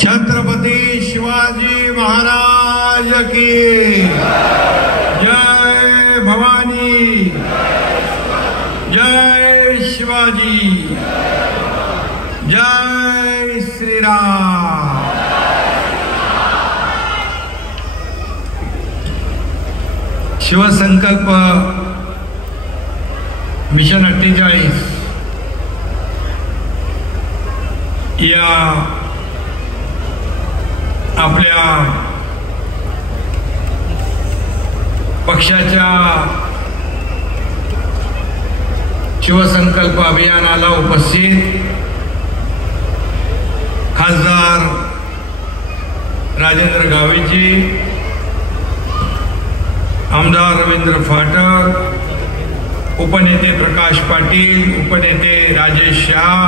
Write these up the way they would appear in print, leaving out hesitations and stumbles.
छत्रपती शिवाजी महाराज की जय भवानी, जय शिवाजी, जय श्रीराम। शिवसंकल्प मिशन 48 या आपल्या पक्षाच्या शिवसंकल्प अभियानाला उपस्थित खासदार राजेंद्र गावितजी, आमदार रवींद्र फाटक, उपनेते प्रकाश पाटील, उपनेते राजेश शाह,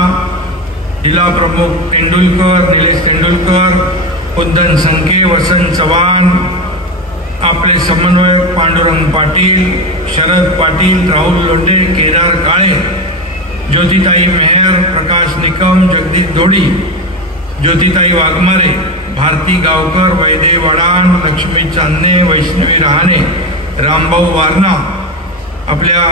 जिल्हा प्रमुख तेंडुलकर, निलेश तेंडुलकर, कुंदन संके, वसंत चव्हाण, आपले समन्वयक पांडुरंग पाटील, शरद पाटील, राहुल लोंढे, केदार काळे, ज्योतिताई मेहर, प्रकाश निकम, जगदीश दोडी, ज्योतिताई वाघमारे, भारती गावकर, वैदे वडान, लक्ष्मी चांदणे, वैष्णवी रहाणे, रामभाऊ वारणा, आपल्या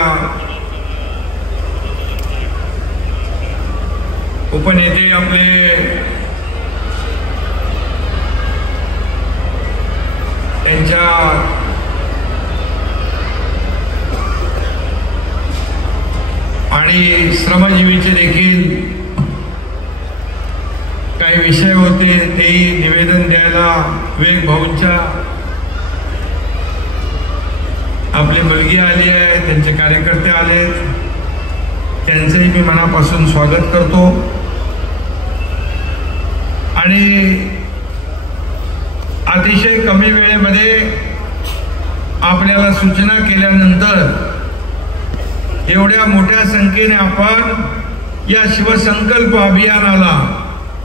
उपनेते आपले त्यांच्या आणि श्रमजीवीचे देखील काही विषय होते, तेही निवेदन द्यायला विवेक भाऊंच्या आपली मुलगी आली आहे, त्यांचे कार्यकर्ते आलेत, त्यांचेही मी मनापासून स्वागत करतो। आणि अतिशय कमी वेळेमध्ये आपल्याला सूचना केल्यानंतर एवढ्या मोठ्या संख्येने आपण या शिवसंकल्प अभियानाला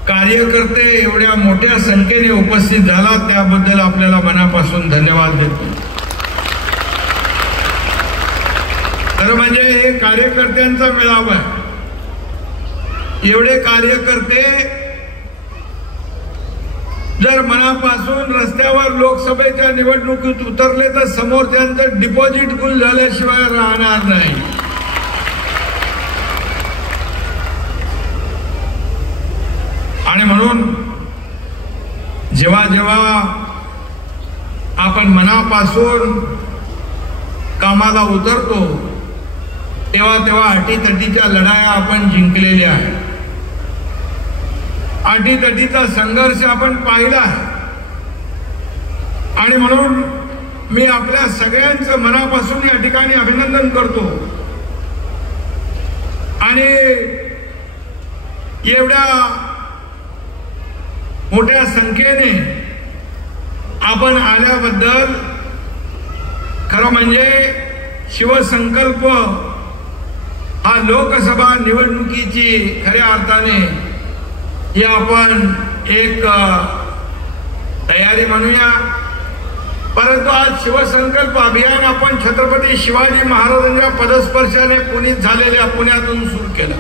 कार्यकर्ते एवढ्या मोठ्या संख्येने उपस्थित झालात, त्याबद्दल आपल्याला मनापासून धन्यवाद देतो। तर म्हणजे हे कार्यकर्त्यांचा मेळावा आहे। एवढे कार्यकर्ते जर मनापासून रस्त्यावर लोकसभेच्या निवडणुकीत उतरले तर समोरच्यांचं डिपॉझिट फुल झाल्याशिवाय राहणार नाही। आणि म्हणून जेव्हा जेव्हा आपण मनापासून कामाला उतरतो तेव्हा तेव्हा अटीतटीच्या लढाया आपण जिंकलेल्या आहेत, अटीतटीचा संघर्ष आपण पाहिला आहे। आणि म्हणून मी आपल्या सगळ्यांचं मनापासून या ठिकाणी अभिनंदन करतो। आणि एवढ्या मोठ्या संख्येने आपण आल्याबद्दल खरं म्हणजे शिवसंकल्प हा लोकसभा निवडणुकीची खऱ्या अर्थाने ही आपण एक तयारी म्हणूया। परंतु आज शिवसंकल्प अभियान आपण छत्रपती शिवाजी महाराजांच्या पदस्पर्शाने पुनीत झालेल्या पुण्यातून सुरू केलं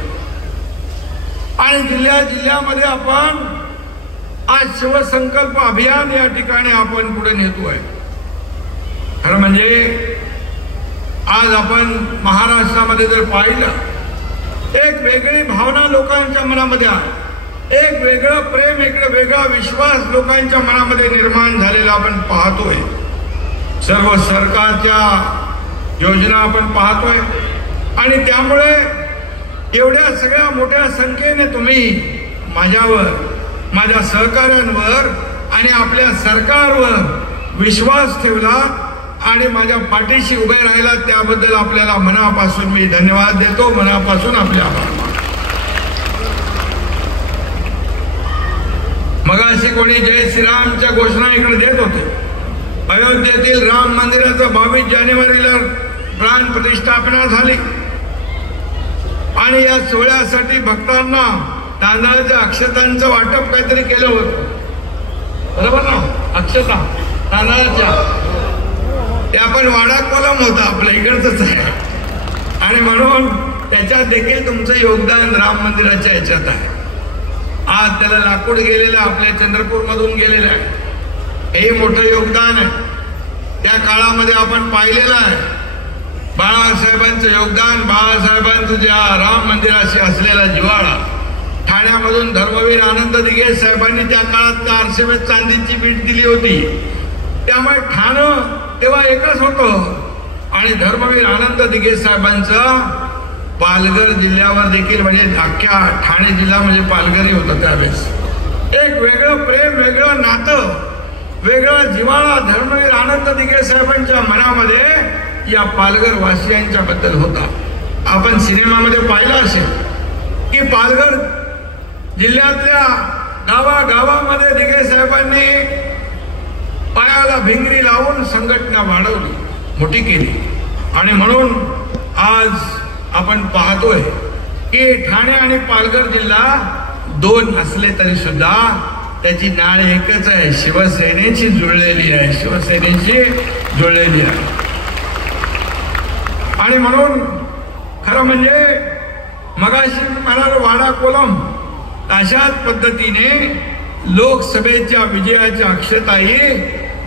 आणि जिल्ह्यामध्ये आपण आज शिवसंकल्प अभियान या ठिकाणी आपण पुढे नेतोय। खरं म्हणजे आज आपण महाराष्ट्रामध्ये जर पाहिलं एक वेगळी भावना लोकांच्या मनामध्ये आहे, एक वेगळं प्रेम, एक वेगळा विश्वास लोकांच्या मनामध्ये निर्माण झालेला आपण पाहतोय। सर्व सरकारच्या योजना आपण पाहतोय आणि त्यामुळे एवढ्या सगळ्या मोठ्या संख्येने तुम्ही माझ्यावर, माझ्या सहकाऱ्यांवर आणि आपल्या सरकारवर विश्वास ठेवला आणि माझ्या पाठीशी उभे राहिला, त्याबद्दल आपल्याला मनापासून मी धन्यवाद देतो, मनापासून आपले आभार मानतो। मगाशी कोणी जय श्रीरामच्या घोषणा इकडे देत होते। अयोध्येतील राम मंदिराचं 22 जानेवारीला प्राण प्रतिष्ठापना झाली आणि या सोहळ्यासाठी भक्तांना तांदळाच्या अक्षतांचं वाटप काहीतरी केलं होतं, बरोबर ना? अक्षता तांदळाच्या, त्या पण वाडा कोलम होता, आपल्या इकडचंच आहे आणि म्हणून त्याच्यात देखील तुमचं योगदान राम मंदिराच्या याच्यात आहे। आज त्याला लाकूड गेलेलं आपल्या चंद्रपूर मधून गेलेलं आहे. हे मोठं योगदान आहे. त्या काळामध्ये आपण पाहिलेलं आहे बाळासाहेबांचं योगदान. बाळासाहेबांचं ज्या राम मंदिराशी असलेला जिव्हाळा, ठाण्यामधून धर्मवीर आनंद दिघे साहेबांनी त्या काळात 400 चांदीची वीट दिली होती. त्यामुळे ठाणं तेव्हा एकच होतं. आणि धर्मवीर आनंद दिघे साहेबांचा पालघर जिल्ह्यावर देखील, म्हणजे अख्ख्या ठाणे जिल्हा म्हणजे पालघरही होता त्यावेळेस, एक वेगळं प्रेम, वेगळं नातं, वेगळा जिव्हाळा धर्मवीर आनंद दिघे साहेबांच्या मनामध्ये या पालघर वासियांच्या बद्दल होता. आपण सिनेमामध्ये पाहिलं असेल की पालघर जिल्ह्यातल्या गावागावामध्ये दिघे साहेबांनी पायाला भिंगरी लावून संघटना वाढवली, मोठी केली. आणि म्हणून आज आपण पाहतोय की ठाणे आणि पालघर जिल्हा दोन असले तरी सुद्धा त्याची नाळ एकच आहे, शिवसेनेची जुळलेली आहे, शिवसेनेची जुळलेली आहे. आणि म्हणून खरं म्हणजे मगाशी म्हणाल वाडा कोलम, अशाच पद्धतीने लोकसभेच्या विजयाच्या अक्षताई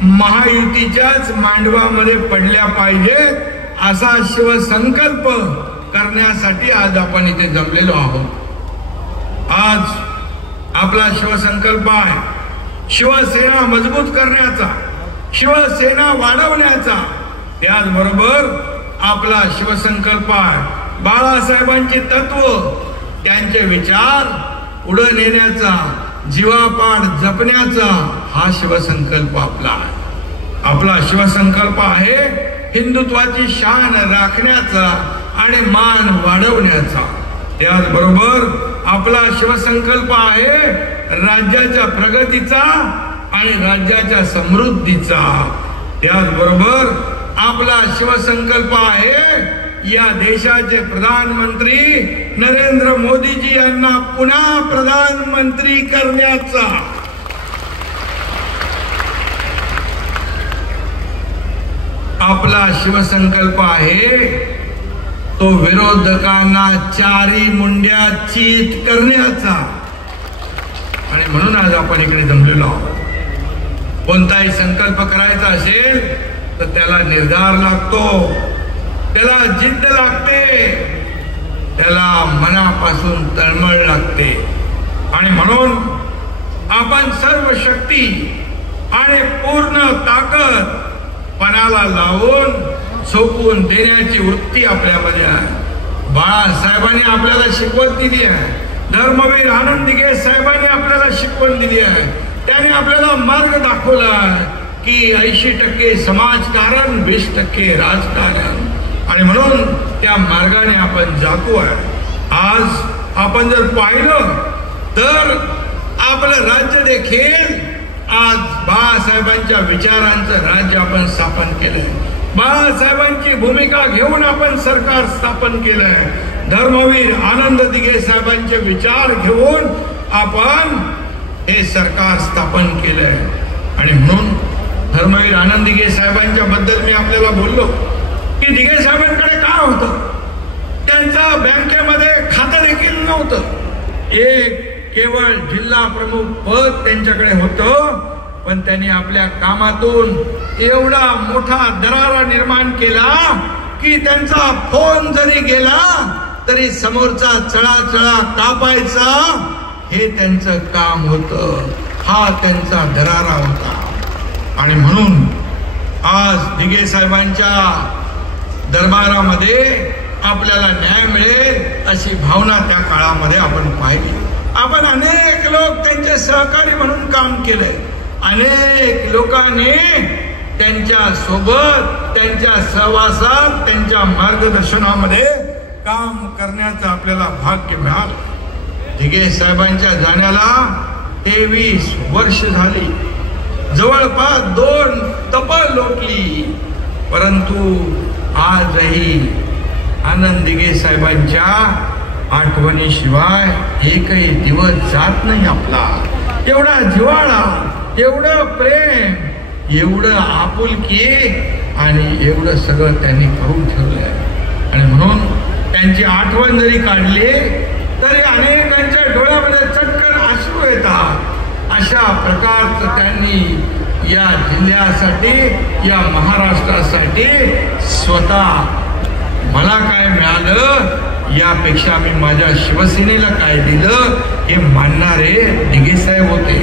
महायुतीच्याच मांडवामध्ये पडल्या पाहिजेत, असा शिवसंकल्प करण्यासाठी आज आपण इथे जमलेलो आहोत. आज आपला शिवसंकल्प आहे शिवसेना मजबूत करण्याचा, शिवसेना वाढवण्याचा. त्याचबरोबर आपला शिवसंकल्प आहे बाळासाहेबांची तत्व, त्यांचे विचार पुढे नेण्याचा, जीवापाड जपण्याचा हा शिवसंकल्प आपला आहे. आपला शिवसंकल्प आहे हिंदुत्वाची शान राखण्याचा आणि मान वाढवण्याचा. त्याचबरोबर आपला शिवसंकल्प आहे राज्याच्या प्रगतीचा आणि राज्याच्या समृद्धीचा. त्याचबरोबर आपला शिवसंकल्प आहे या देशाचे प्रधानमंत्री नरेंद्र मोदीजी यांना पुन्हा प्रधानमंत्री करण्याचा. आपला शिवसंकल्प आहे तो विरोधकांना चारी मुंड्या चीत करण्याचा. आणि म्हणून आज आपण इकडे जमलेलो आहोत. कोणताही संकल्प करायचा असेल तर त्याला निर्धार लागतो, त्याला जिद्द लागते, त्याला मनापासून तळमळ लागते. आणि म्हणून आपण सर्व शक्ती आणि पूर्ण ताकद पणाला लावून सोपून देण्याची वृत्ती आपल्यामध्ये आहे. बाळासाहेबांनी आपल्याला शिकवण दिली आहे, धर्मवीर आनंद दिघे साहेबांनी आपल्याला शिकवण दिली आहे. त्याने आपल्याला मार्ग दाखवला आहे की 80% समाजकारण, 20% राजकारण. आणि म्हणून त्या मार्गाने आपण जातो आहे. आज आपण जर पाहिलं तर आपलं राज्य देखील आज बाळासाहेबांच्या विचारांचं राज्य आपण स्थापन केलंय. बाळासाहेबांची भूमिका घेऊन आपण सरकार स्थापन केलंय. धर्मवीर आनंद दिघे साहेबांचे विचार घेऊन आपण हे सरकार स्थापन केलंय. आणि म्हणून धर्मवीर आनंद दिघे साहेबांच्या बद्दल मी आपल्याला बोललो की दिघे साहेबांकडे काय होतं, त्यांचा बँकेमध्ये खातं देखील नव्हतं. एक केवळ जिल्हा प्रमुख पद त्यांच्याकडे होतं, पण त्यांनी आपल्या कामातून एवढा मोठा दरारा निर्माण केला की त्यांचा फोन जरी गेला तरी समोरचा चळाचळा कापायचा हे त्यांचं काम होतं. हा त्यांचा दरारा होता. आणि म्हणून आज दिघे साहेबांच्या दरबारामध्ये आपल्याला न्याय मिळेल अशी भावना त्या काळामध्ये आपण पाहिली. आपण अनेक लोक त्यांचे सहकारी म्हणून काम केलंय. अनेक लोकांनी त्यांच्या सोबत, त्यांच्या सहवासात, त्यांच्या मार्गदर्शनामध्ये काम करण्याचं आपल्याला भाग्य मिळालं. दिघे साहेबांच्या जाण्याला 23 वर्ष झाली, जवळपास 2 तपं लोटली. परंतु आजही आनंद दिघे साहेबांच्या आठवणीशिवाय एकही दिवस जात नाही आपला. एवढा जिव्हाळा, एवढं प्रेम, एवढं आपुलकी आणि एवढं सगळं त्यांनी करून ठेवलंय. आणि म्हणून त्यांची आठवण जरी काढली तरी अनेकांच्या डोळ्यामध्ये चटकन अश्रू येतात। अशा प्रकारचं त्यांनी या जिल्ह्यासाठी, या महाराष्ट्रासाठी स्वतः मला काय मिळालं यापेक्षा मी माझ्या शिवसेनेला काय दिलं हे मानणारे दिघे साहेब होते।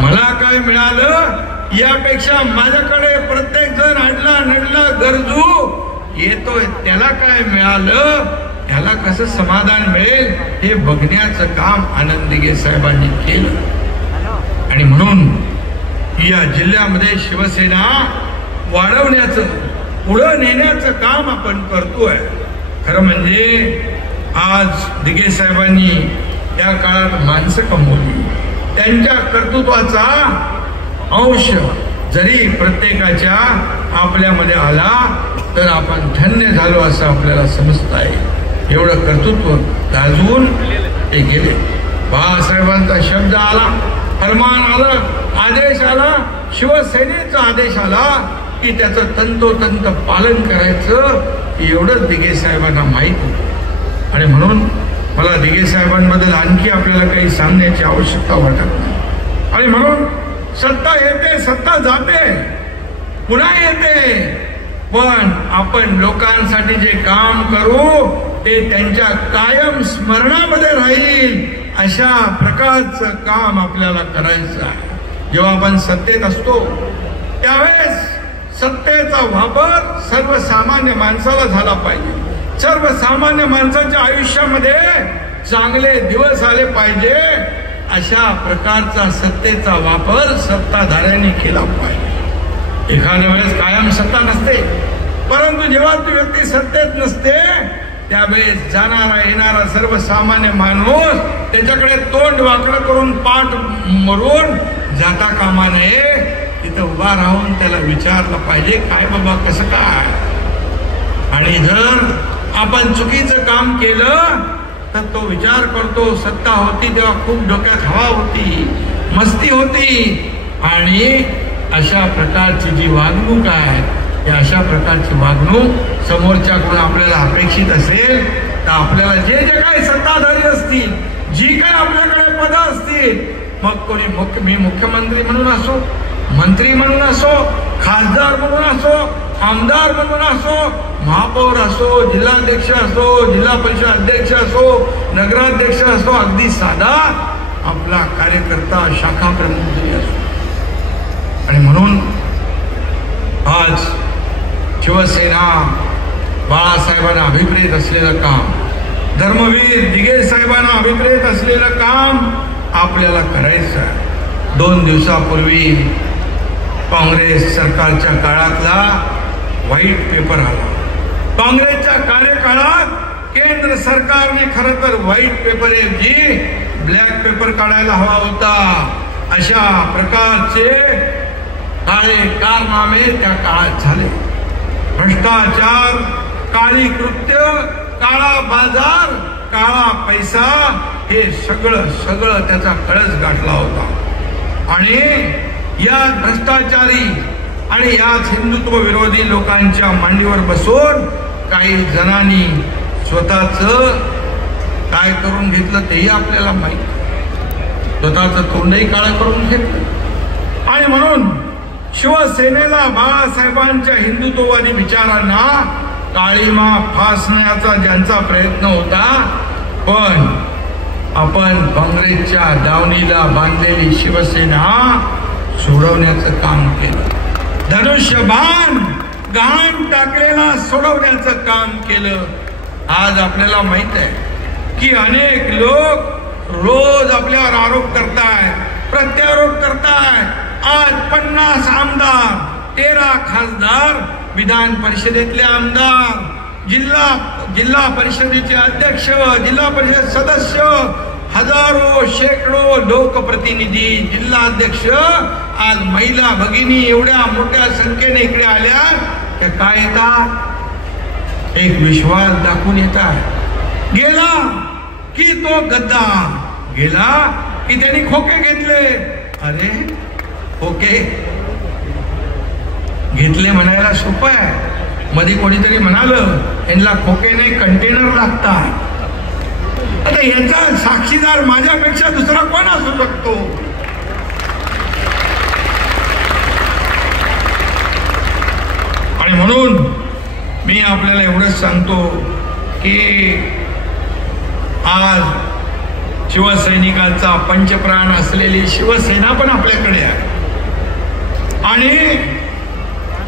मला काय मिळालं यापेक्षा माझ्याकडे प्रत्येक जण अडला नडला गरजू येतोय त्याला काय मिळालं, त्याला कसं समाधान मिळेल हे बघण्याचं काम आनंद दिघे साहेबांनी केलं। आणि म्हणून या जिल्ह्यामध्ये शिवसेना वाढवण्याचं, पुढं नेण्याचं काम आपण करतोय। खरं म्हणजे आज दिघे साहेबांनी त्या काळात माणसं कमवली, त्यांच्या कर्तृत्वाचा अंश जरी प्रत्येकाच्या आपल्यामध्ये आला तर आपण धन्य झालो असं आपल्याला समजता येईल। एवढं कर्तृत्व गाजवून ते गेले। बाळासाहेबांचा शब्द आला, फरमान आलं, आदेश आला, शिवसेनेचा आदेश आला की त्याचं तंतोतंत पालन करायचं एवढंच दिघे साहेबांना माहीत होतं। आणि म्हणून मला दिघे साहेबांबद्दल आणखी आपल्याला काही सांगण्याची आवश्यकता वाटत नाही। आणि म्हणून सत्ता येते, सत्ता जाते, पुन्हा येते, पण आपण लोकांसाठी जे काम करू ते त्यांच्या कायम स्मरणामध्ये राहील अशा प्रकारचं काम आपल्याला करायचं आहे। जेव्हा आपण सत्तेत असतो त्यावेळेस सत्तेचा वापर सर्वसामान्य माणसाला झाला पाहिजे। सर्वसामान्य माणसाच्या आयुष्यामध्ये चांगले दिवस आले पाहिजे अशा प्रकारचा सत्तेचा वापर सत्ताधाऱ्यांनी केला पाहिजे। एखाद्या वेळेस कायम सत्ता नसते, परंतु जेव्हा ती व्यक्ती सत्तेत नसते त्यावेळेस जाणारा येणारा सर्वसामान्य माणूस त्याच्याकडे तोंड वाकडं करून पाठ मरून जाता कामा नये। तिथं उभा राहून त्याला विचारलं पाहिजे काय बाबा कसं काय। आणि जर आपण चुकीचं काम केलं तर तो विचार करतो सत्ता होती तेव्हा खूप डोक्यात हवा होती, मस्ती होती, आणि अशा प्रकारची जी वागणूक आहे या अशा प्रकारची वागणूक समोरच्याकडून आपल्याला अपेक्षित असेल तर आपल्याला जे जे काही सत्ताधारी असतील, जी काही आपल्याकडे पदं असतील, मग कोणी मी मुख्यमंत्री म्हणून असो, मंत्री म्हणून असो, खासदार म्हणून असो, आमदार म्हणून असो, महापौर असो, जिल्हाध्यक्ष असो, जिल्हा परिषद अध्यक्ष असो, नगराध्यक्ष असो, अगदी साधा आपला कार्यकर्ता शाखा प्रमुख जरी असो। आणि म्हणून आज शिवसेना बाळासाहेबांना अभिप्रेत असलेलं काम, धर्मवीर दिघे साहेबांना अभिप्रेत असलेलं काम आपल्याला करायचं आहे। 2 दिवसापूर्वी काँग्रेस सरकारच्या काळातला व्हाईट पेपर आला। काँग्रेसच्या कार्यकाळात केंद्र सरकारने खरं तर व्हाईट पेपर ऐवजी ब्लॅक पेपर काढायला हवा होता। अशा प्रकारचे काळे कारनामे त्या काळात झाले। भ्रष्टाचार, काळी कृत्य, काळा बाजार, काळा पैसा हे सगळं त्याचा कळस गाठला होता। आणि या भ्रष्टाचारी आणि याच हिंदुत्व विरोधी लोकांच्या मांडीवर बसून काही जणांनी स्वतःच काय करून घेतलं तेही आपल्याला माहित, स्वतःच तोंडही काळं करून घेतलं। आणि म्हणून शिवसेनेला बाळासाहेबांच्या हिंदुत्ववादी विचारांना काळीमा फासण्याचा ज्यांचा प्रयत्न होता, पण आपण काँग्रेसच्या दावणीला बांधलेली शिवसेना सोडवण्याचं काम केलं। धनुष्यबाण गहाण टाकलेला सोडवण्याचं काम केलं। आज आपल्याला माहित आहे की अनेक लोक रोज आपल्यावर आरोप करतायत, प्रत्यारोप करतायत। आज 50 आमदार, 13 खासदार, विधान परिषदेतले आमदार, जिल्हा परिषदेचे अध्यक्ष, जिल्हा परिषद सदस्य, हजारो शेकडो लोकप्रतिनिधी, जिल्हाध्यक्ष, आज महिला भगिनी एवढ्या मोठ्या संख्येने इकडे आल्या त्या काय येतात, एक विश्वास दाखवून येतात। गेला की तो गद्दा, गेला की त्यांनी खोके घेतले। अरे खोके घेतले म्हणायला सोपं आहे, मध्ये कोणीतरी म्हणालं यांना खोके नाही कंटेनर लागतात। आता याचा साक्षीदार माझ्यापेक्षा दुसरा कोण असू शकतो? आणि म्हणून मी आपल्याला एवढंच सांगतो की आज शिवसैनिकांचा पंचप्राण असलेली शिवसेना पण आपल्याकडे आहे आणि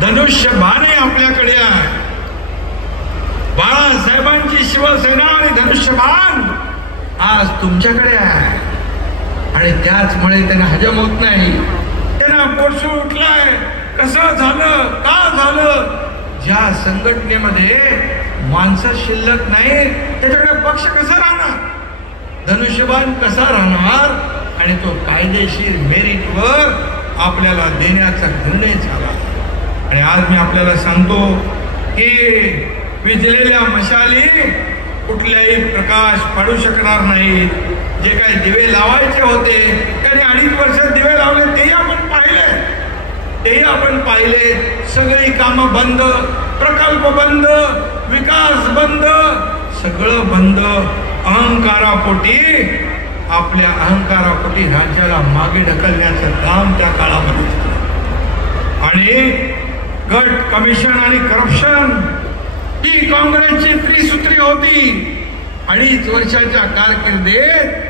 धनुष्यबाण आपल्याकडे आहे. बाळासाहेबांची शिवसेना आणि धनुष्यबाण आज तुमच्याकडे आहे आणि त्याचमुळे त्यांना हजम होत नाही. त्यांना पोटसूळ उठलाय. कसं झालं? का झालं? ज्या संघटनेमध्ये माणसं शिल्लक नाही त्याच्याकडे पक्ष कसा राहणार? धनुष्यबाण कसा राहणार? आणि तो कायदेशीर मेरिटवर आपल्याला देण्याचा निर्णय झाला. आणि आज मी आपल्याला सांगतो की विझलेल्या मशाली कुठल्याही प्रकाश पाडू शकणार नाही. जे काही दिवे लावायचे होते त्यांनी 2.5 वर्षात दिवे लावले, तेही आपण पाहिले. सगळी कामं बंद, प्रकल्प बंद, विकास बंद, सगळं बंद. अहंकारापोटी, आपल्या अहंकारापोटी राज्याला मागे ढकलण्याचं काम त्या काळामध्ये झालं. आणि गट कमिशन आणि करप्शन ही काँग्रेसची त्रिसूत्री होती. 2.5 वर्षाच्या कारकिर्दीत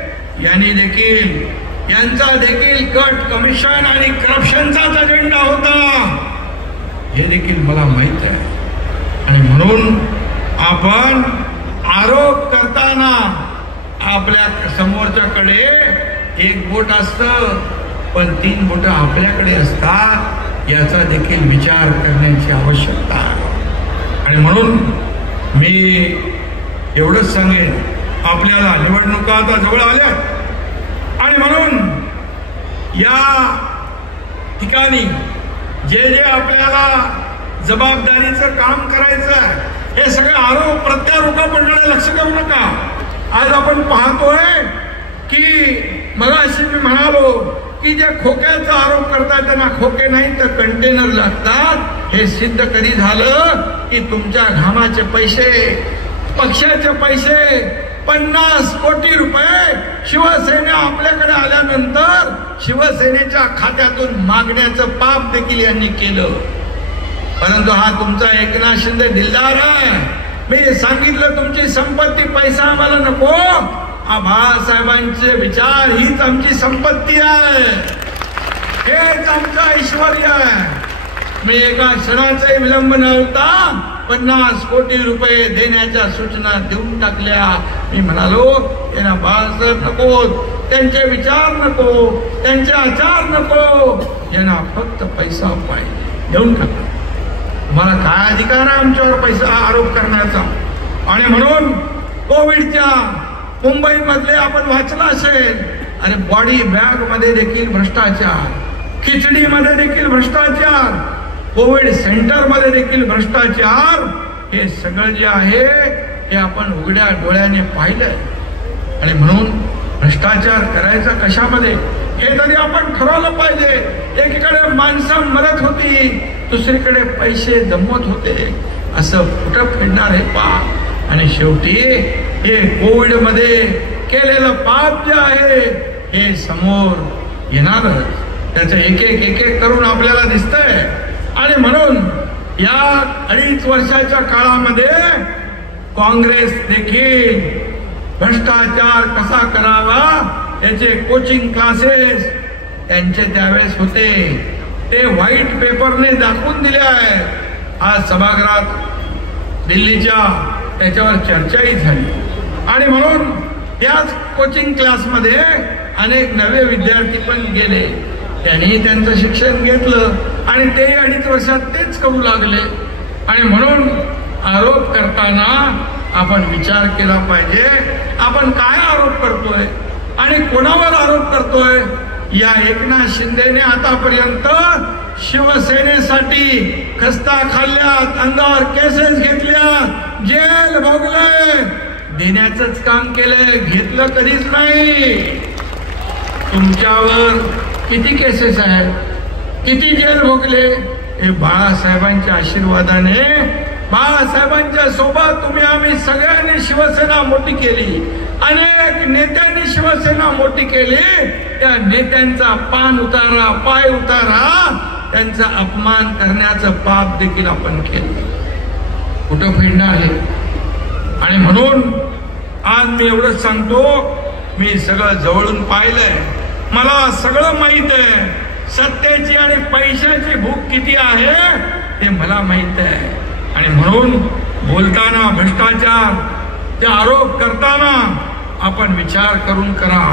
यांचा देखील गट कमिशन आणि करप्शनचाच अजेंडा होता, हे देखील मला माहित आहे. आणि म्हणून आपण आरोप करताना आपल्या समोरच्याकडे एक बोट असतं पण 3 बोट आपल्याकडे असतात, याचा देखील विचार करण्याची आवश्यकता आहे. आणि म्हणून मी एवढंच सांगेन, आपल्याला निवडणुका आता जवळ आल्या आणि म्हणून या ठिकाणी जे आपल्याला जबाबदारीचं काम करायचं आहे, हे सगळे आरोप प्रत्यारोपांकडे लक्ष देऊ नका. आज आपण पाहतोय की मगाशी मी म्हणालो की जे खोक्याचा आरोप करतात त्यांना खोके नाही तर कंटेनर लागतात. हे सिद्ध कधी झालं की तुमच्या घामाचे पैसे, पक्षाचे पैसे, 50 कोटी रुपये शिवसेना आपल्याकडे आल्यानंतर शिवसेनेच्या खात्यातून मागण्याचं पाप देखील यांनी केलं. परंतु हा तुमचा एकनाथ शिंदे दिलदार आहे. मी सांगितलं तुमची संपत्ती पैसा आम्हाला नको, बाळासाहेबांचे विचार हीच आमची संपत्ती आहे, हेच आमचं ऐश्वर्य आहे. मी एका क्षणाचाही विलंब न होता 50 कोटी रुपये देण्याच्या सूचना देऊन टाकल्या. मी म्हणालो त्यांना बाळासाहेब नको, त्यांचे विचार नको, त्यांचे आचार नको, यांना फक्त पैसा पाहिजे, देऊन टाका. मला काय अधिकार आहे आमच्यावर पैसा आरोप करण्याचा? आणि म्हणून कोविडच्या मुंबईमधले आपण वाचलं असेल, अरे बॉडी बॅग मध्ये देखील भ्रष्टाचार, खिचडीमध्ये देखील भ्रष्टाचार, कोविड सेंटर मध्ये देखील भ्रष्टाचार, हे सगळं जे आहे हे आपण उघड्या डोळ्याने पाहिलंय. आणि म्हणून भ्रष्टाचार करायचा कशामध्ये हे तरी आपण ठरवलं पाहिजे. एकीकडे माणसं मरत होती, दुसरीकडे पैसे जमवत होते, असं कुठं फिरणार हे पहा. आणि शेवटी हे कोविड मध्ये केलेलं पाप जे आहे हे समोर येणारच. त्याचं एक एक करून आपल्याला दिसतंय. आणि म्हणून या 2.5 वर्षाच्या काळामध्ये काँग्रेस देखील भ्रष्टाचार कसा करावा याचे कोचिंग क्लासेस त्यांचे त्यावेळेस होते, ते व्हाईट पेपरने दाखवून दिले आहे. आज सभागृहात दिल्लीच्या त्याच्यावर चर्चाही झाली. आणि म्हणून त्याच कोचिंग क्लासमध्ये अनेक नवे विद्यार्थी पण गेले, त्यांनी त्यांचं शिक्षण घेतलं आणि ते 2.5 वर्षात तेच करू लागले. आणि म्हणून आरोप करताना आपण विचार केला पाहिजे, आपण काय आरोप करतोय आणि कोणावर आरोप करतोय. या एकनाथ शिंदेने आतापर्यंत शिवसेनेसाठी खस्ता खाल्ल्यात, अंगावर केसेस घेतल्या, जेल भोगले, देण्याचंच काम केलंय, घेतलं कधीच नाही. तुमच्यावर किती केसेस आहेत, किती जेल भोगले, हे बाळासाहेबांच्या आशीर्वादाने बाळासाहेबांच्या सोबत तुम्ही आम्ही सगळ्यांनी शिवसेना मोठी केली, अनेक नेत्यांनी शिवसेना मोठी केली. त्या नेत्यांचा पान उतारा, पाय उतारा, त्यांचा अपमान करण्याचं पाप देखील आपण केलं. कुठं फेडणार आहे? आणि म्हणून आज मी एवढंच सांगतो, मी सगळं जवळून पाहिलंय, मला सगळं माहित आहे. सत्तेची आणि पैशाची भूक किती आहे ते मला माहित आहे. आणि म्हणून बोलताना भ्रष्टाचार ते आरोप करताना आपण विचार करून करा.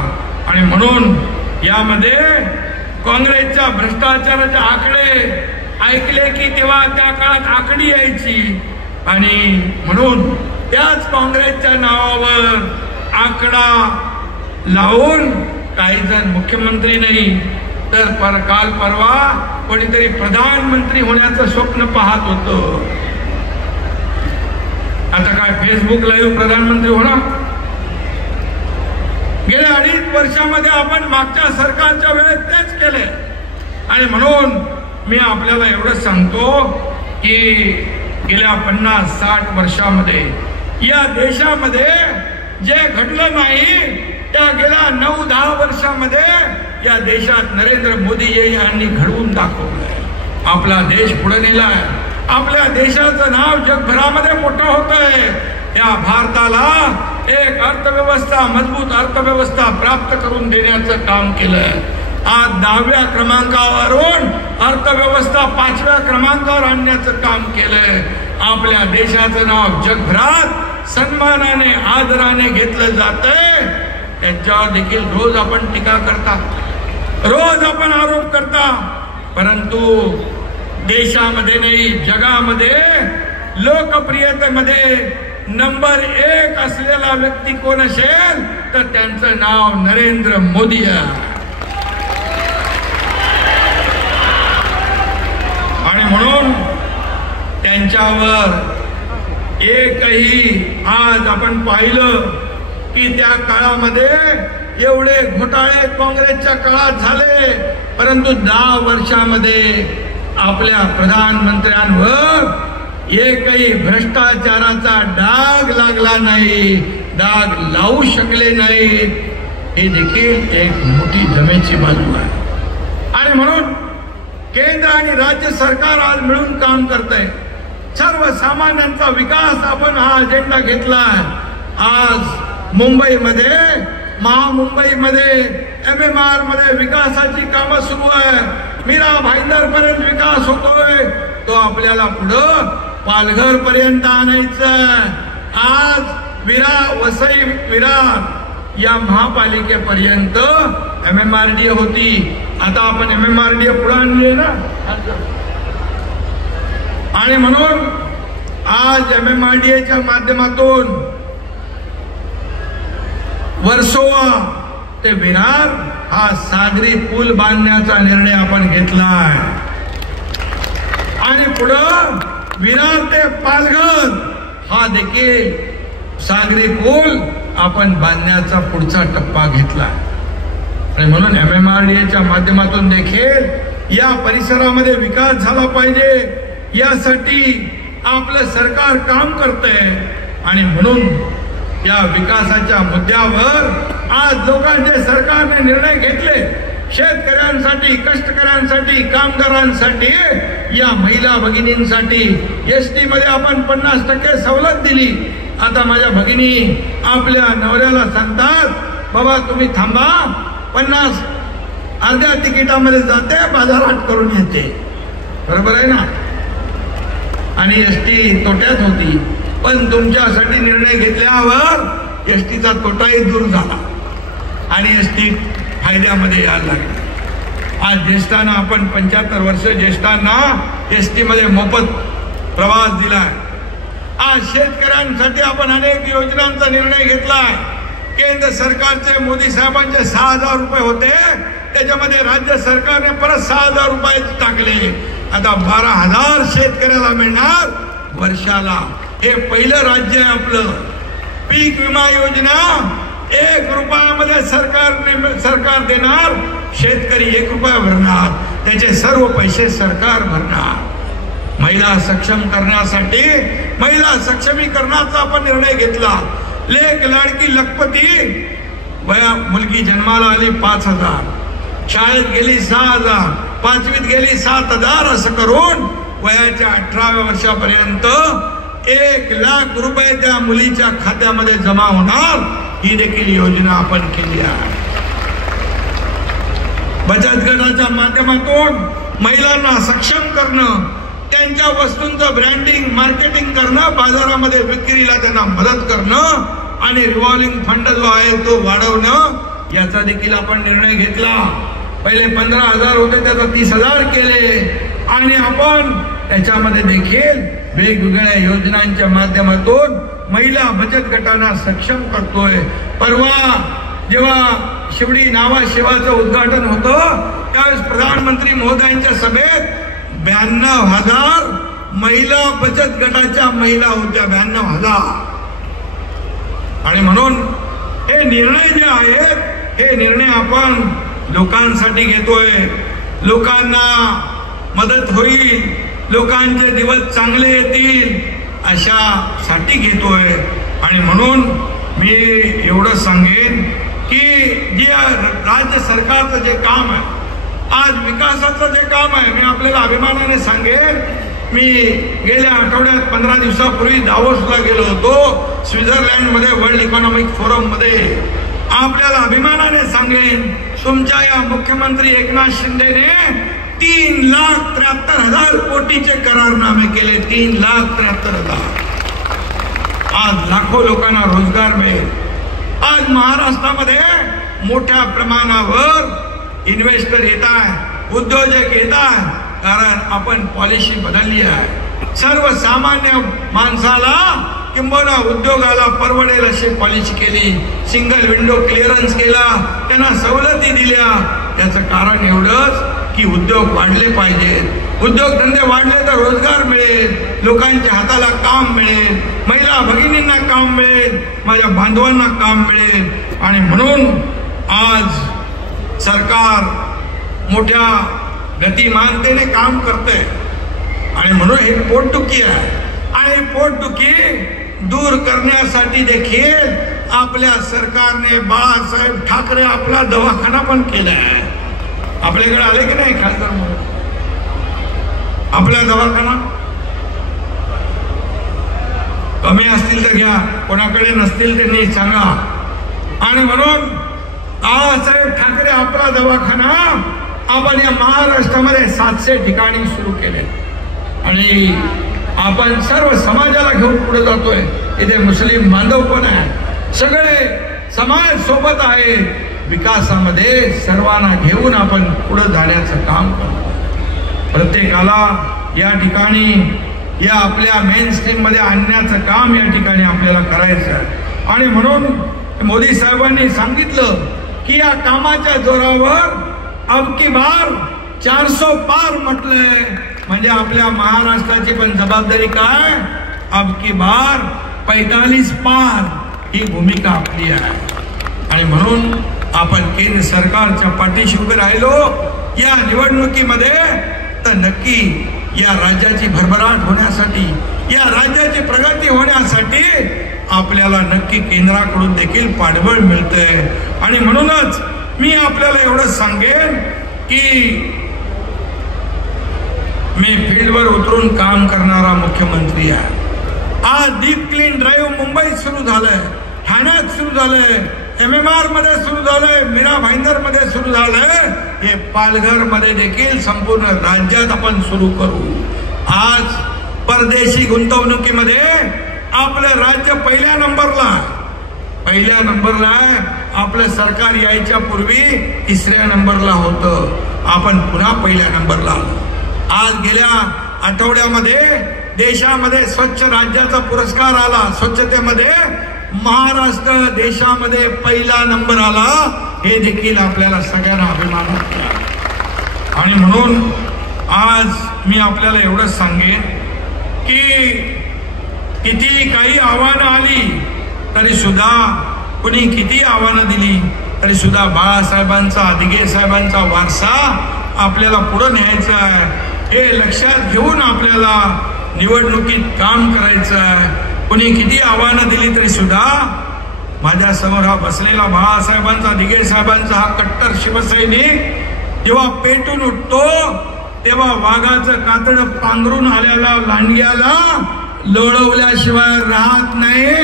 आणि म्हणून यामध्ये काँग्रेसच्या भ्रष्टाचाराचे आकडे ऐकले की तेव्हा त्या काळात आकडी यायची. आणि म्हणून त्याच काँग्रेसच्या नावावर आकडा लावून काही जण मुख्यमंत्री नाही तर काल परवा कोणीतरी प्रधानमंत्री होण्याचं स्वप्न पाहत होतं. आता काय फेसबुक लाईव्ह प्रधानमंत्री होणार? गेल्या 2.5 वर्षामध्ये आपण मागच्या सरकारच्या वेळेत तेच केले. आणि म्हणून मी आपल्याला एवढंच सांगतो की गेल्या 50-60 वर्षामध्ये या देशामध्ये जे घडलं नाही त्या गेल्या 9-10 वर्षामध्ये या देशात नरेंद्र मोदी यांनी घडवून दाखवलंय. आपला देश पुढे नेलाय. आपल्या देशाचं नाव जगभरामध्ये मोठं होतंय. या भारताला एक अर्थव्यवस्था, मजबूत अर्थव्यवस्था प्राप्त करून देण्याचं काम केलंय. आज 10व्या क्रमांकावरून अर्थव्यवस्था 5व्या क्रमांकावर आणण्याचं काम केलंय. आपल्या देशाचं नाव जगभरात सन्मानाने, आदराने घेतलं जातंय. त्यांच्यावर देखील रोज आपण टीका करता, रोज आपण आरोप करता. परंतु देशामध्ये नाही, जगामध्ये लोकप्रियतेमध्ये नंबर 1 असलेला व्यक्ती कोण असेल तर त्यांचं नाव नरेंद्र मोदी आहे. आणि म्हणून त्यांच्यावर एकही, आज आपण पाहिलं की त्या काळामध्ये एवढे घोटाळे काँग्रेसच्या काळात झाले, परंतु 10 वर्षामध्ये आपल्या प्रधानमंत्र्यांवर एकही भ्रष्टाचाराचा डाग लागला नाही, डाग लावू शकले नाही. हे देखील एक मोठी जमेची बाजू आहे. आणि म्हणून केंद्र आणि राज्य सरकार आज मिळून काम करतंय. सर्वसामान्यांचा विकास आपण हा अजेंडा घेतलाय. आज मुंबईमध्ये, महामुंबईमध्ये, MMR मध्ये विकासाची कामं सुरू आहे. मीरा भाईंदर पर्यंत विकास होतोय. तो आपल्याला पुढं पालघर पर्यंत आणायचं. आज वसई विरार या महापालिकेपर्यंत MMRDA होती. आता आपण MMRDA पुढे आणली ना. आणि म्हणून आज MMRDAच्या माध्यमातून वर्सोवा ते विरार हा सागरी पूल बांधण्याचा निर्णय आपण घेतलाय. आणि पुढं विरार ते पालघर हा देखील सागरी पूल आपण बांधण्याचा पुढचा टप्पा घेतला. आणि म्हणून MMRDAच्या माध्यमातून देखील या परिसरामध्ये विकास झाला पाहिजे, यासाठी आपलं सरकार काम करतंय. आणि म्हणून या विकासाच्या मुद्द्यावर आज लोकांचे सरकारने निर्णय घेतले. शेतकऱ्यांसाठी, कष्टकऱ्यांसाठी, कामगारांसाठी, या महिला भगिनींसाठी SD मध्ये आपण 50% सवलत दिली. आता माझ्या भगिनी आपल्या नवऱ्याला सांगतात, बाबा तुम्ही थांबा, 50 अर्ध्या तिकिटामध्ये जाते, बाजारात करून येते. बरोबर आहे ना. आणि SD तोट्यात होती, पण तुमच्यासाठी निर्णय घेतल्यावर STचा तोटाही दूर झाला आणि SD फायद्यामध्ये यायला लागली. आज ज्येष्ठांना आपण 75 वर्ष ज्येष्ठांना SD मध्ये मोफत प्रवास दिलाय. आज शेतकऱ्यांसाठी आपण अनेक योजनांचा निर्णय घेतलाय. केंद्र सरकारचे, मोदी साहेबांचे 6,000 रुपये होते, त्याच्यामध्ये राज्य सरकारने परत 6,000 रुपये टाकले. आता 12,000 शेतकऱ्याला मिळणार वर्षाला. हे पहिलं राज्य आहे आपलं. पीक विमा योजना 1 रुपयामध्ये सरकार देणार, शेतकरी 1 रुपया भरणार, त्याचे सर्व पैसे सरकार भरणार. महिला सक्षम करण्यासाठी महिला सक्षमीकरणाचा आपण निर्णय घेतला. लेक लाडकी लखपती मुलगी जन्माला आली 5,000, शाळेत गेली 6,000, 5वीत गेली 7,000, असं करून वयाच्या 18व्या वर्षापर्यंत 1,00,000 रुपये त्या मुलीच्या खात्यामध्ये जमा होणार, ही देखील योजना आपण केली आहे. बचत गटाच्या माध्यमातून महिलांना सक्षम करणं, त्यांच्या वस्तूंचं ब्रँडिंग मार्केटिंग करणं, बाजारामध्ये विक्रीला त्यांना मदत करणं आणि रिव्हॉल्विंग फंड जो आहे तो वाढवणं, याचा देखील आपण निर्णय घेतला. पहिले 15,000 होते, त्याचा 30,000 केले आणि आपण त्याच्यामध्ये देखील वेगवेगळ्या योजनांच्या माध्यमातून महिला बचत गटांना सक्षम करतोय. परवा जेव्हा शिवडी नावा शिवाचं उद्घाटन होतं त्यावेळेस प्रधानमंत्री महोदयांच्या सभेत 92,000 महिला बचत गटाच्या महिला होत्या. 92,000. आणि म्हणून हे निर्णय जे आहेत, हे निर्णय आपण लोकांसाठी घेतोय. लोकांना मदत होईल, लोकांचे दिवस चांगले येतील अशासाठी घेतोय. आणि म्हणून मी एवढं सांगेन की जे राज्य सरकारचं जे काम आहे, आज विकासाचं जे काम आहे, मी आपल्याला अभिमानाने सांगेन, मी गेल्या आठवड्यात 15 दिवसापूर्वी दावोसला गेलो होतो, स्वित्झर्लंडमध्ये वर्ल्ड इकॉनॉमिक फोरम मध्ये. आपल्याला अभिमानाने सांगेन, तुमच्या या मुख्यमंत्री एकनाथ शिंदेने 3,73,000 कोटीचे करारनामे केले. 3,73,000. आज लाखो लोकांना रोजगार मिळेल. आज महाराष्ट्रामध्ये मोठ्या प्रमाणावर इन्व्हेस्टर येत आहे, उद्योजक येत आहे, कारण आपण पॉलिसी बदलली आहे. सर्वसामान्य माणसाला किंबहुना उद्योगाला परवडेल अशी पॉलिसी केली. सिंगल विंडो क्लिअरन्स केला, त्यांना सवलती दिल्या. याचं कारण एवढंच की उद्योग वाढले पाहिजेत. उद्योगधंदे वाढले तर रोजगार मिळेल, लोकांच्या हाताला काम मिळेल, महिला भगिनींना काम मिळेल, माझ्या बांधवांना काम मिळेल. आणि म्हणून आज सरकार मोठ्या गतिमानतेने काम करते. आणि म्हणून हे पोटदुखी आहे. आणि पोटदुखी दूर करण्यासाठी देखील आपल्या सरकारने बाळासाहेब ठाकरे आपला दवाखाना पण केला आहे. आपल्याकडे आले की नाही खासदार म्हणून आपला दवाखाना? कमी असतील तर घ्या, कोणाकडे नसतील त्यांनी सांगा. आणि म्हणून बाळासाहेब ठाकरे आपला दवाखाना आपण या महाराष्ट्रामध्ये 700 ठिकाणी सुरू केले. आणि आपण सर्व समाजाला घेऊन पुढे जातोय. इथे मुस्लिम बांधव पण आहे, सगळे समाज सोबत आहे. विकासामध्ये सर्वांना घेऊन आपण पुढे जाण्याचं काम करतो. प्रत्येकाला या ठिकाणी या आपल्या मेन स्ट्रीम मध्ये आणण्याचं काम या ठिकाणी आपल्याला करायचं आहे. आणि म्हणून मोदी साहेबांनी सांगितलं की या कामाच्या जोरावर अब की बार 400 पार म्हटलंय. म्हणजे आपल्या महाराष्ट्राची पण जबाबदारी काय? अब की बार 45 पार ही भूमिका आपली आहे. आणि म्हणून आपण केंद्र सरकारच्या पाठीशी उभे राहिलो या निवडणुकीमध्ये, तर नक्की या राज्याची भरभराट होण्यासाठी, या राज्याची प्रगती होण्यासाठी आपल्याला नक्की केंद्राकडून देखील पाठबळ मिळतंय. आणि म्हणूनच मी आपल्याला एवढं सांगेन की मी फील्डवर उतरून काम करणारा मुख्यमंत्री आहे. आज डीप क्लीन ड्राईव्ह मुंबईत सुरू झालंय, ठाण्यात सुरू झालंय, MMR मध्ये सुरू झालंय, मीरा भाईंदर मध्ये सुरू झालंय. हे पालघर मध्ये देखील संपूर्ण राज्यात आपण सुरू करू. आज परदेशी गुंतवणुकीमध्ये आपलं राज्य पहिल्या नंबरला आहे. आपलं सरकार यायच्या पूर्वी 3ऱ्या नंबरला होतं, आपण पुन्हा पहिल्या नंबरला आलो. आज गेल्या आठवड्यामध्ये देशामध्ये स्वच्छ राज्याचा पुरस्कार आला. स्वच्छतेमध्ये महाराष्ट्र देशामध्ये पहिला नंबर आला. हे देखील आपल्याला सगळ्यांना अभिमान वाटतो. आणि म्हणून आज मी आपल्याला एवढंच सांगेन की किती काही आव्हानं आली तरी सुद्धा, कुणी किती आव्हानं दिली तरी सुद्धा बाळासाहेबांचा, दिघे साहेबांचा वारसा आपल्याला पुढे न्यायचा आहे. हे लक्षात घेऊन आपल्याला निवडणुकीत काम करायचं आहे. कोणी किती आव्हानं दिली तरी सुद्धा माझ्या समोर हा बसलेला बाळासाहेबांचा, दिघे साहेबांचा हा कट्टर शिवसैनिक जेव्हा पेटून उठतो तेव्हा वाघाचं कातड पांघरून आलेला लांडग्याला लोळवल्याशिवाय राहत नाही,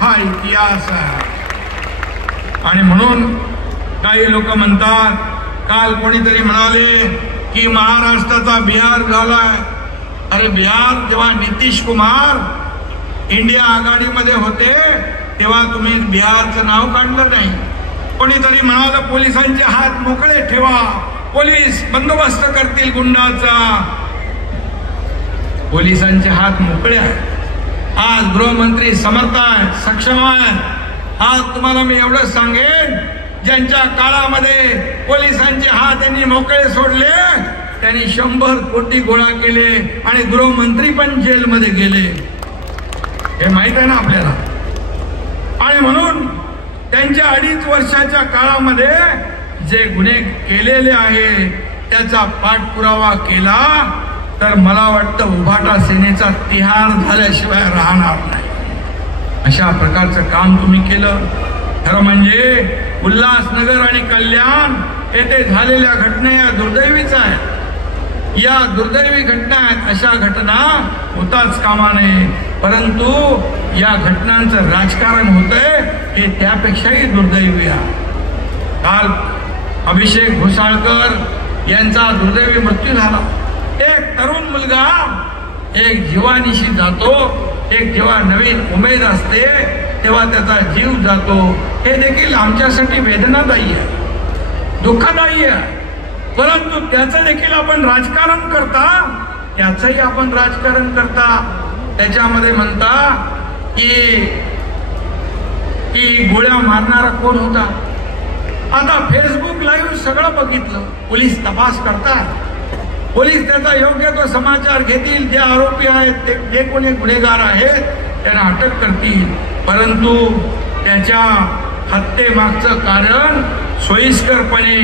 हा इतिहास आहे. आणि म्हणून काही लोक म्हणतात, काल कोणीतरी म्हणाले की महाराष्ट्राचा बिहार झालाय. अरे बिहार जेव्हा नितीश कुमार इंडिया आघाडीमध्ये होते तेव्हा तुम्ही बिहारचं नाव काढलं नाही. कोणीतरी म्हणालं पोलिसांचे हात मोकळे ठेवा, पोलीस बंदोबस्त करतील गुंडाचा. पोलिसांचे हात मोकळे आहेत. आज गृहमंत्री समर्थ आहे, सक्षम आहे. आज तुम्हाला मी एवढंच सांगेन, ज्यांच्या काळामध्ये पोलिसांचे हात यांनी मोकळे सोडले त्यांनी 100 कोटी गोळा केले आणि गृहमंत्री पण जेलमध्ये गेले, हे माहित आहे ना आपल्याला. आणि म्हणून त्यांच्या 2.5 वर्षाच्या काळामध्ये जे गुन्हे केलेले आहे त्याचा पाठपुरावा केला तर मला वाटतं उभाटा सेनेचा तिहार झाल्याशिवाय राहणार नाही. अशा प्रकारचं काम तुम्ही केलं. खरं म्हणजे उल्हासनगर आणि कल्याण येथे झालेल्या घटना या दुर्दैवीच आहेत. या दुर्दैवी घटना आहेत. अशा घटना होताच कामा नये. परंतु या घटनांचं राजकारण होतंय हे त्यापेक्षाही दुर्दैवी आहे. काल अभिषेक घोसाळकर यांचा दुर्दैवी मृत्यू झाला. एक तरुण मुलगा एक जीवानिशी जातो, एक जेव्हा नवीन उमेद असते तेव्हा त्याचा जीव जातो. हे देखील आमच्यासाठी वेदनादायी आहे, दुःखदायी आहे. परंतु त्याचं देखील आपण राजकारण करता, त्याचंही आपण राजकारण करता. त्याच्यामध्ये म्हणता की गोळ्या मारणारा कोण होता. आता फेसबुक लाईव्ह सगळं बघितलं, पोलीस तपास करतात. पोलीस त्याचा योग्य तो समाचार घेतील, जे आरोपी आहेत ते जे कोणी गुन्हेगार आहेत त्यांना अटक करतील. परंतु त्याच्या हत्येमागचं कारण सोयीस्करपणे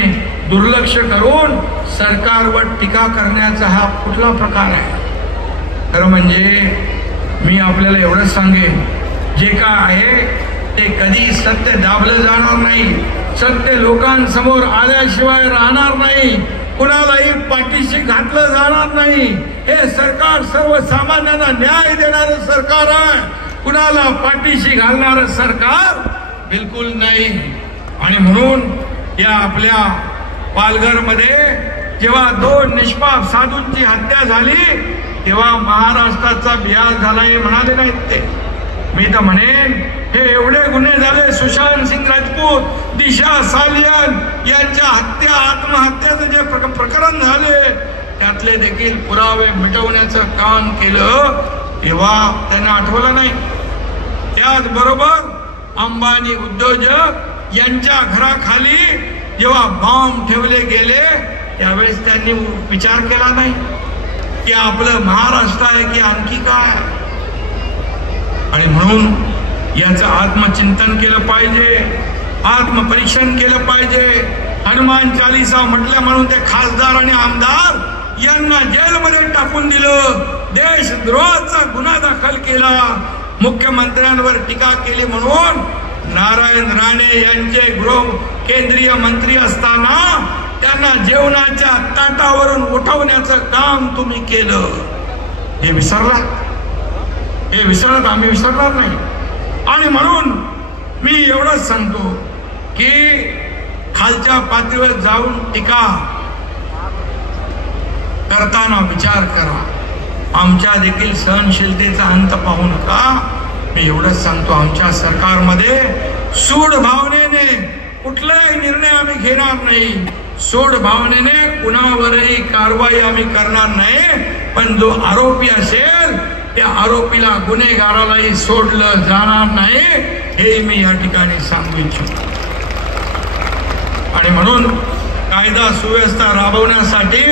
दुर्लक्ष करून सरकारवर टीका करण्याचा हा कुठला प्रकार आहे. खरं म्हणजे मी आपल्याला एवढंच सांगेन, जे काय आहे ते कधी सत्य दाबलं जाणार नाही. सत्य लोकांसमोर आल्याशिवाय राहणार नाही. कुणालाही पाठीशी घातलं जाणार नाही. हे सरकार सर्वसामान्यांना न्याय देणारं सरकार आहे. कुणाला पाठीशी घालणारं सरकार बिलकुल नाही. आणि म्हणून या आपल्या पालघरमध्ये जेव्हा 2 निष्पाप साधूंची हत्या झाली तेव्हा महाराष्ट्राचा बिहार झाला हे म्हणाले नाहीत ते. मी तर म्हणेन हे एवढे गुन्हे झाले, सुशांत सिंग राजपूत, दिशा सालियन यांच्या हत्या आत्महत्याचं जे प्रकरण झाले त्यातले देखील पुरावे मिटवण्याचं काम केलं तेव्हा त्यांना आठवलं नाही. त्याचबरोबर अंबानी उद्योजक यांच्या घराखाली जेव्हा बॉम्ब ठेवले गेले त्यावेळेस त्यांनी विचार केला नाही की आपलं महाराष्ट्र आहे की आणखी काय. आणि म्हणून याचं आत्मचिंतन केलं पाहिजे, आत्मपरीक्षण केलं पाहिजे. हनुमान चालीसा म्हटलं म्हणून ते खासदार आणि आमदार यांना जेलमध्ये टाकून दिलं, देशद्रोहाचा गुन्हा दाखल केला, मुख्यमंत्र्यांवर टीका केली म्हणून नारायण राणे यांचे गृह केंद्रीय मंत्री असताना त्यांना जेवणाच्या ताटावरून उठवण्याचं काम तुम्ही केलं. हे विसरला, हे विसरत आम्ही विसरणार नाही. आणि म्हणून मी एवढंच सांगतो की खालच्या पातळीवर जाऊन टीका करताना विचार करा. आमच्या देखील सहनशीलतेचा अंत पाहू नका. मी एवढंच सांगतो, आमच्या सरकारमध्ये सूड भावनेने कुठलाही निर्णय आम्ही घेणार नाही. सूड भावनेने कुणावरही कारवाई आम्ही करणार नाही. पण जो आरोपी असेल त्या आरोपीला, गुन्हेगारालाही सोडलं जाणार नाही, हे मी या ठिकाणी सांगू इच्छितो. आणि म्हणून कायदा सुव्यवस्था राबवण्यासाठी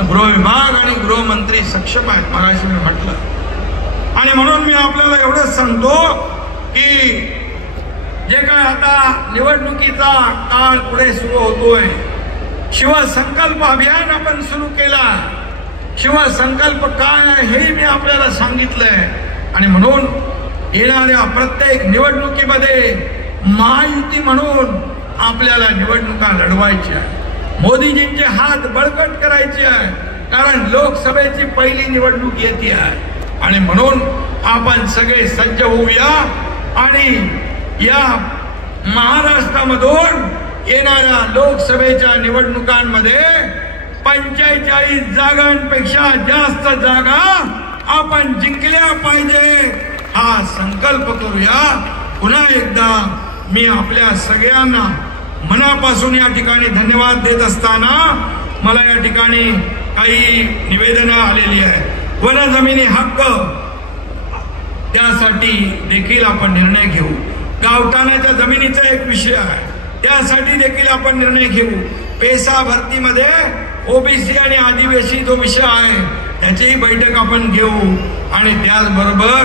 गृह विभाग आणि गृहमंत्री सक्षम आहेत, मगाशी मी म्हटलं. आणि म्हणून मी आपल्याला एवढंच सांगतो की जे काय आता निवडणुकीचा काळ पुढे सुरू होतोय, शिवसंकल्प अभियान आपण सुरू केला. शिवसंकल्प काय आहे हे मी आपल्याला सांगितलंय. आणि म्हणून येणाऱ्या प्रत्येक निवडणुकीमध्ये महायुती म्हणून आपल्याला निवडणुका लढवायच्या आहे. मोदीजींचे हात बळकट करायचे आहे, कारण लोकसभेची पहिली निवडणूक येते आहे. आणि म्हणून आपण सगळे सज्ज होऊया आणि या महाराष्ट्रामधून येणाऱ्या लोकसभेच्या निवडणुकांमध्ये 45 जागांपेक्षा जास्त जागा आपण जिंकल्या पाहिजे हा संकल्प करूया. पुन्हा एकदा मी आपल्या सगळ्यांना मनापासून या ठिकाणी धन्यवाद देत असताना मला या ठिकाणी काही निवेदनं आलेली आहे. वन जमिनी हक्क त्यासाठी देखील आपण निर्णय घेऊ. गावठाणाच्या जमिनीचा एक विषय आहे, त्यासाठी देखील आपण निर्णय घेऊ. पेसा भरतीमध्ये ओबीसी आणि आदिवासी जो विषय आहे त्याचीही बैठक आपण घेऊ. आणि त्याचबरोबर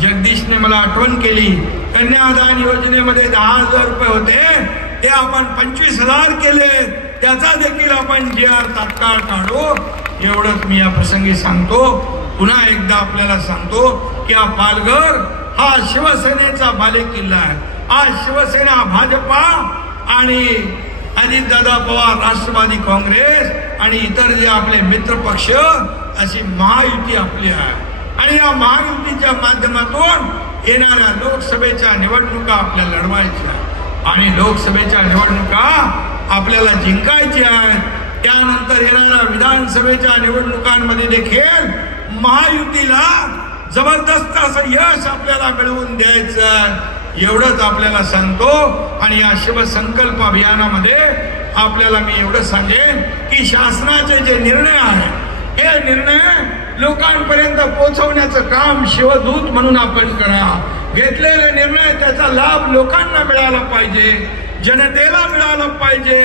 जगदीशने मला आठवण केली, कन्यादान योजनेमध्ये 10,000 रुपये होते ते आपण 25,000 केले, त्याचा देखील आपण GR तात्काळ काढू. एवढंच मी या प्रसंगी सांगतो. पुन्हा एकदा आपल्याला सांगतो की हा पालघर हा शिवसेनेचा बालेकिल्ला आहे. आज शिवसेना, भाजपा आणि अजितदादा पवार, राष्ट्रवादी काँग्रेस आणि इतर जे आपले मित्र पक्ष अशी महायुती आपली आहे. आणि या महायुतीच्या माध्यमातून येणाऱ्या लोकसभेच्या निवडणुका आपल्याला लढवायच्या आहेत. आणि लोकसभेच्या निवडणुका आपल्याला जिंकायच्या आहेत. त्यानंतर येणाऱ्या विधानसभेच्या निवडणुकांमध्ये देखील महायुतीला जबरदस्त असं यश आपल्याला मिळवून द्यायचं आहे. एवढंच आपल्याला सांगतो. आणि या शिवसंकल्प अभियानामध्ये आपल्याला मी एवढं सांगेन की शासनाचे जे निर्णय आहेत हे निर्णय लोकांपर्यंत पोहोचवण्याचं काम शिवदूत म्हणून आपण करा. घेतलेले निर्णय त्याचा लाभ लोकांना मिळाला पाहिजे, जनतेला मिळाला पाहिजे.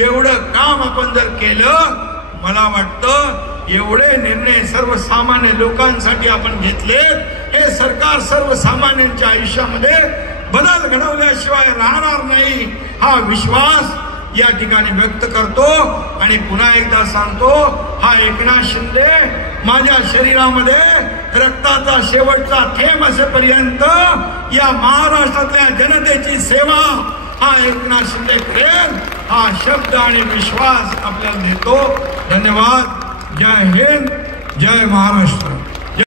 एवढं काम आपण जर केलं, मला वाटतं एवढे निर्णय सर्वसामान्य लोकांसाठी आपण घेतले, हे सरकार सर्वसामान्यांच्या आयुष्यामध्ये बदल घडवल्याशिवाय राहणार नाही हा विश्वास या ठिकाणी व्यक्त करतो. आणि पुन्हा एकदा सांगतो, हा एकनाथ शिंदे माझ्या शरीरामध्ये रक्ताचा शेवटचा थेंब असेपर्यंत या महाराष्ट्रातल्या जनतेची सेवा हा एकनाथ शिंदे करेल हा शब्द आणि विश्वास आपल्याला देतो. धन्यवाद. जय हिंद, जय महाराष्ट्र.